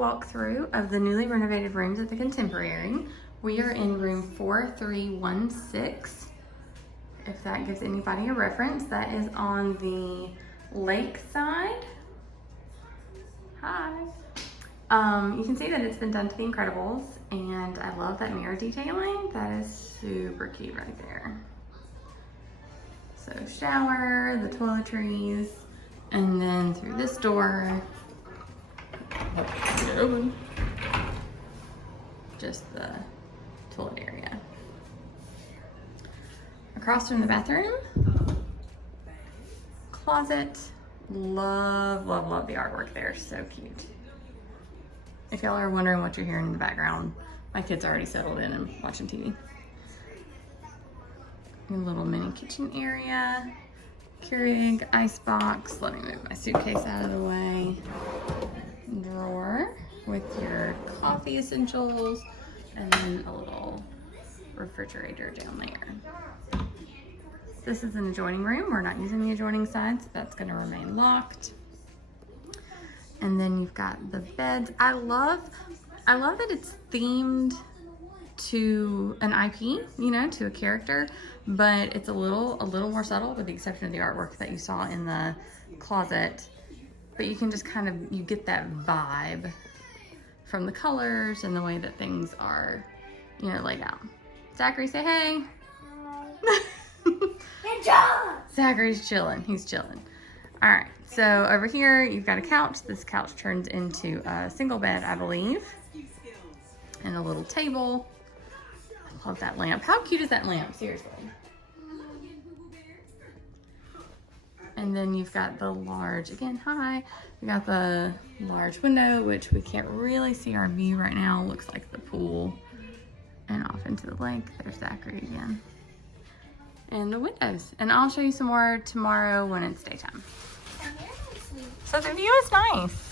walkthrough of the newly renovated rooms at the Contemporary. We are in room 4316. If that gives anybody a reference, that is on the lake side. Hi. You can see that it's been done to The Incredibles, and I love that mirror detailing. That is super cute right there. So shower, the toiletries, and then through this door, just the toilet area. Across from the bathroom, closet. Love, love, love the artwork there, so cute. If y'all are wondering what you're hearing in the background, my kids already settled in and watching TV. A little mini kitchen area, Keurig, icebox. Let me move my suitcase out of the way. Drawer with your coffee essentials, and then a little refrigerator down there. This is an adjoining room. We're not using the adjoining side, so that's going to remain locked. And then you've got the beds. I love that it's themed to an IP, you know, to a character, but it's a little more subtle, with the exception of the artwork that you saw in the closet. But you can just kind of, you get that vibe from the colors and the way that things are, you know, laid out. Zachary, say hey. Good job. Zachary's chilling. He's chilling. All right. So over here, you've got a couch. This couch turns into a single bed, I believe, and a little table. I love that lamp. How cute is that lamp? Seriously. And then you've got the large, again, hi. You got the large window, which we can't really see our view right now. Looks like the pool. And off into the lake. There's Zachary again. And the windows. And I'll show you some more tomorrow when it's daytime. So the view is nice.